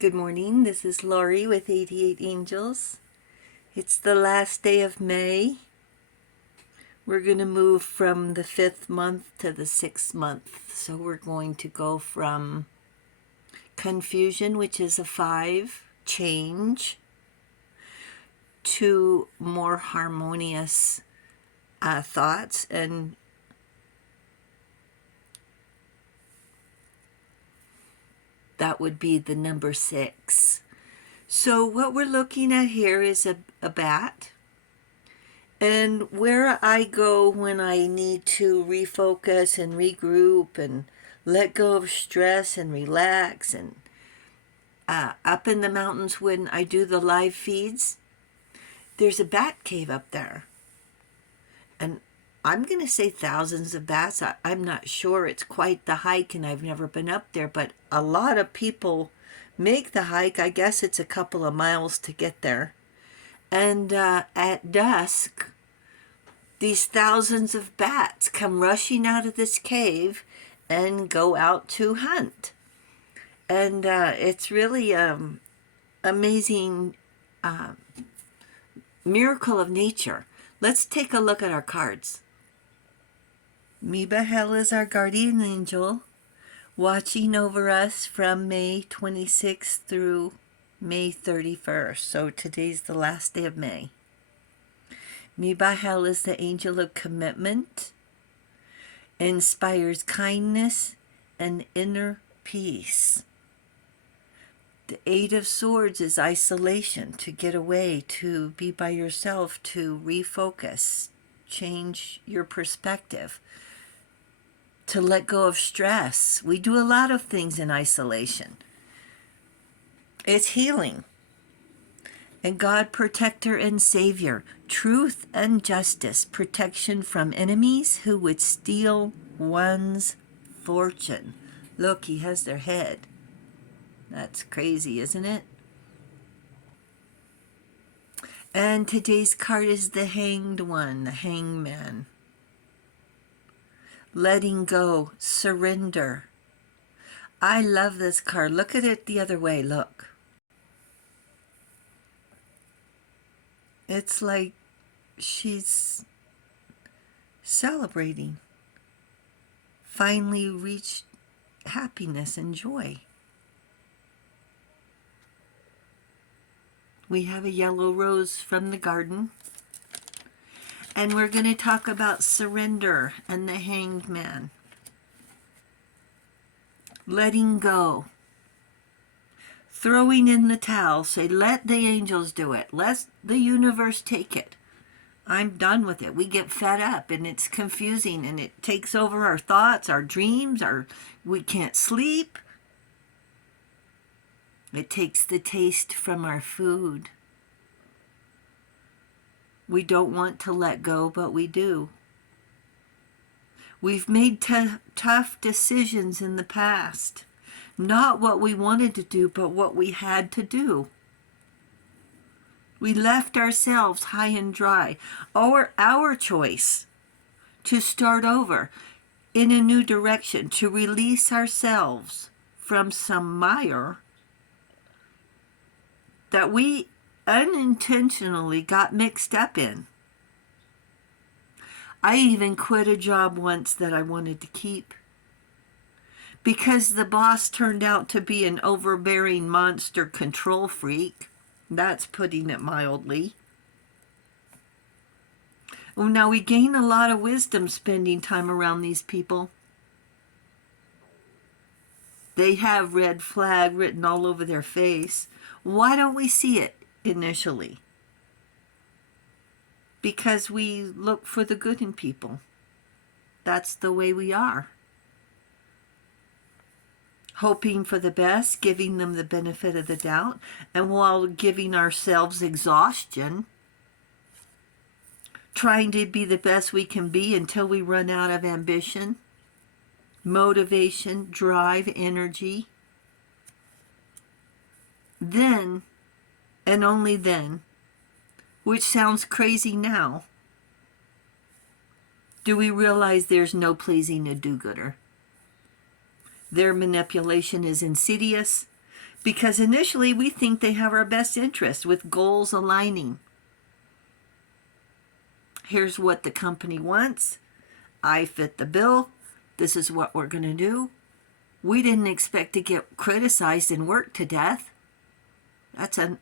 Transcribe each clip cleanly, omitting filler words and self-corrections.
Good morning, this is Lori with 88 Angels. It's the last day of May. We're going to move from the 5th month to the 6th month. So we're going to go from confusion, which is a 5, change, to more harmonious thoughts, and that would be the number 6. So what we're looking at here is a bat. And where I go when I need to refocus and regroup and let go of stress and relax, and up in the mountains when I do the live feeds, there's a bat cave up there. And I'm going to say thousands of bats. I'm not sure. It's quite the hike and I've never been up there, but a lot of people make the hike. I guess it's a couple of miles to get there. And at dusk, these thousands of bats come rushing out of this cave and go out to hunt. And it's really amazing miracle of nature. Let's take a look at our cards. Mibahel is our guardian angel, watching over us from May 26th through May 31st. So today's the last day of May. Mibahel is the angel of commitment, inspires kindness and inner peace. The 8 of Swords is isolation, to get away, to be by yourself, to refocus, change your perspective, to let go of stress. We do a lot of things in isolation. It's healing. And God, protector and savior, truth and justice, protection from enemies who would steal one's fortune. Look, he has their head. That's crazy, isn't it? And today's card is the Hanged One, the Hangman. Letting go, surrender. I love this card. Look at it the other way, look. It's like she's celebrating. Finally reached happiness and joy. We have a yellow rose from the garden. And we're going to talk about surrender and the Hanged Man. Letting go. Throwing in the towel. Say, let the angels do it. Let the universe take it. I'm done with it. We get fed up and it's confusing and it takes over our thoughts, our dreams, we can't sleep. It takes the taste from our food. We don't want to let go, but we do. We've made tough decisions in the past. Not what we wanted to do, but what we had to do. We left ourselves high and dry. Our choice to start over in a new direction, to release ourselves from some mire that we unintentionally got mixed up in. I even quit a job once that I wanted to keep because the boss turned out to be an overbearing monster control freak. That's putting it mildly. Oh, now we gain a lot of wisdom spending time around these people. They have red flag written all over their face. Why don't we see it initially? Because we look for the good in people. That's the way we are. Hoping for the best, giving them the benefit of the doubt, and while giving ourselves exhaustion, trying to be the best we can be until we run out of ambition, motivation, drive, energy. Then, and only then, which sounds crazy now, do we realize there's no pleasing a do-gooder. Their manipulation is insidious Because initially we think they have our best interest with goals aligning. Here's what the company wants. I fit the bill. This is what we're going to do. We didn't expect to get criticized and worked to death. I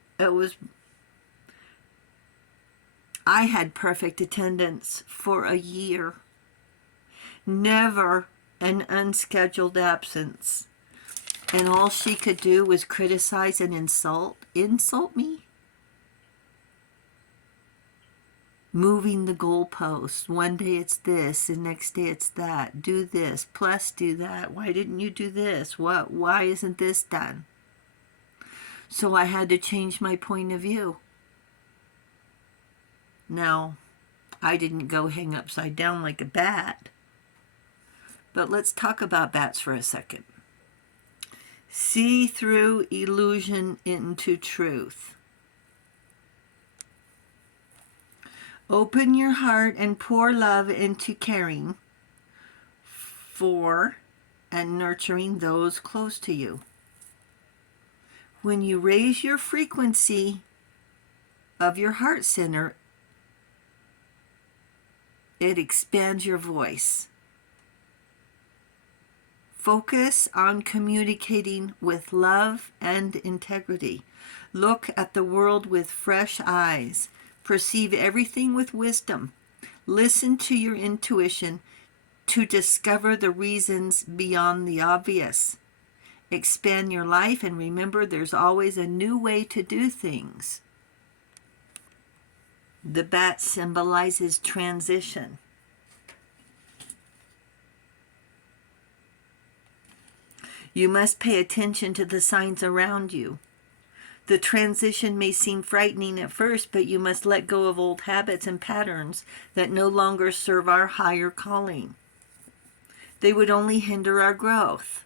had perfect attendance for a year. Never an unscheduled absence. And all she could do was criticize and insult me. Moving the goalposts. One day it's this, and next day it's that. Do this, plus do that. Why didn't you do this? Why isn't this done? So I had to change my point of view. Now, I didn't go hang upside down like a bat. But let's talk about bats for a second. See through illusion into truth. Open your heart and pour love into caring for and nurturing those close to you. When you raise your frequency of your heart center, it expands your voice. Focus on communicating with love and integrity. Look at the world with fresh eyes. Perceive everything with wisdom. Listen to your intuition to discover the reasons beyond the obvious. Expand your life and remember there's always a new way to do things. The bat symbolizes transition. You must pay attention to the signs around you. The transition may seem frightening at first, but you must let go of old habits and patterns that no longer serve our higher calling. They would only hinder our growth.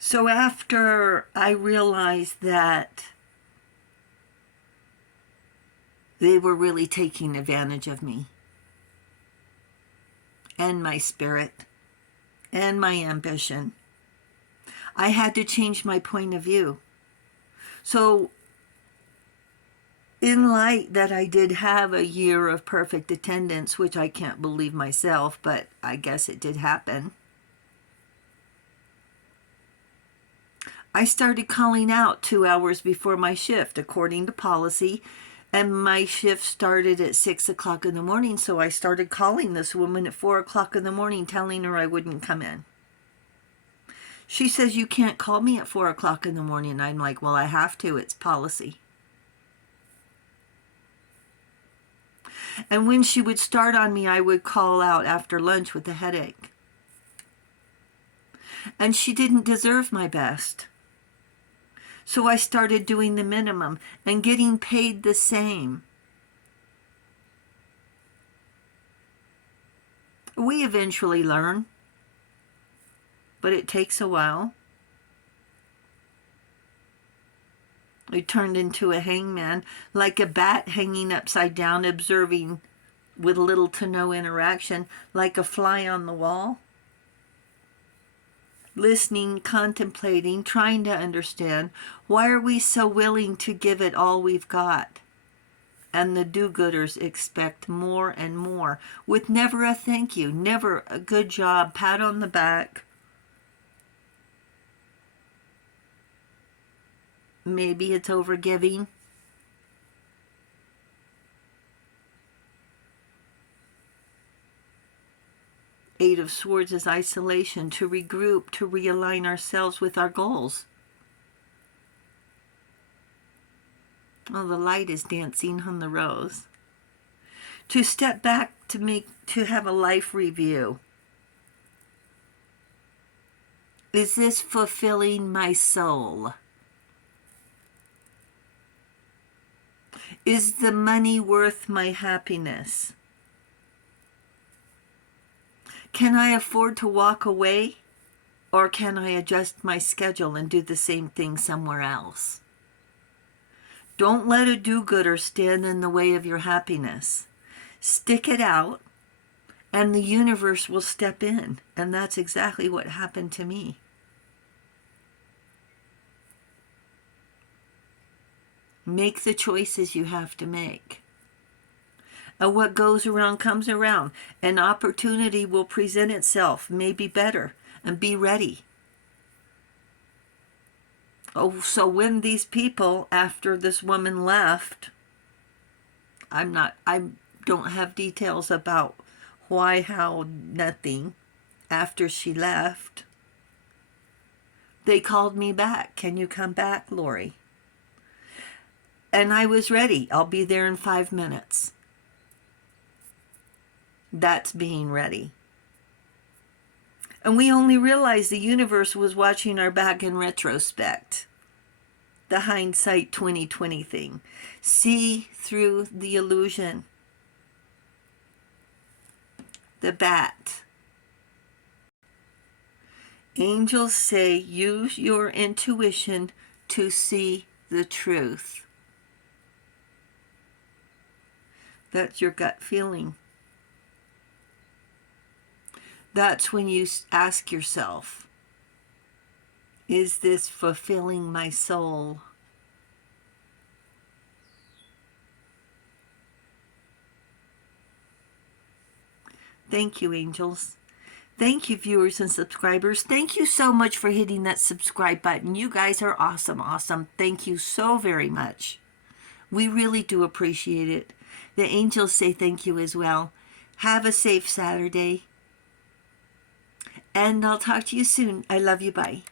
So after I realized that they were really taking advantage of me and my spirit and my ambition, I had to change my point of view. So in light that I did have a year of perfect attendance, which I can't believe myself, but I guess it did happen, I started calling out 2 hours before my shift, according to policy, and my shift started at 6 o'clock in the morning, so I started calling this woman at 4 o'clock in the morning, telling her I wouldn't come in. She says, "You can't call me at 4 o'clock in the morning." I'm like, "Well, I have to. It's policy." And when she would start on me, I would call out after lunch with a headache. And she didn't deserve my best. So I started doing the minimum and getting paid the same. We eventually learn, but it takes a while. I turned into a hangman, like a bat hanging upside down, observing with little to no interaction, like a fly on the wall. Listening, contemplating, trying to understand, why are we so willing to give it all we've got? And the do-gooders expect more and more, with never a thank you, never a good job, pat on the back. Maybe it's overgiving. Eight of Swords is isolation, to regroup, to realign ourselves with our goals. Oh, the light is dancing on the rose. To step back, to have a life review. Is this fulfilling my soul? Is the money worth my happiness? Can I afford to walk away, or can I adjust my schedule and do the same thing somewhere else? Don't let a do-gooder stand in the way of your happiness. Stick it out, and the universe will step in. And that's exactly what happened to me. Make the choices you have to make. And what goes around comes around. An opportunity will present itself, maybe better, and be ready. Oh, so when these people, after this woman left, I don't have details about why, how, nothing. After she left, they called me back. Can you come back, Lori? And I was ready. I'll be there in 5 minutes. That's being ready. And we only realized the universe was watching our back in retrospect. The hindsight 2020 thing. See through the illusion. The bat. Angels say use your intuition to see the truth. That's your gut feeling. That's when you ask yourself, is this fulfilling my soul? Thank you, angels. Thank you, viewers and subscribers. Thank you so much for hitting that subscribe button. You guys are awesome, awesome. Thank you so very much. We really do appreciate it. The angels say thank you as well. Have a safe Saturday. And I'll talk to you soon. I love you. Bye.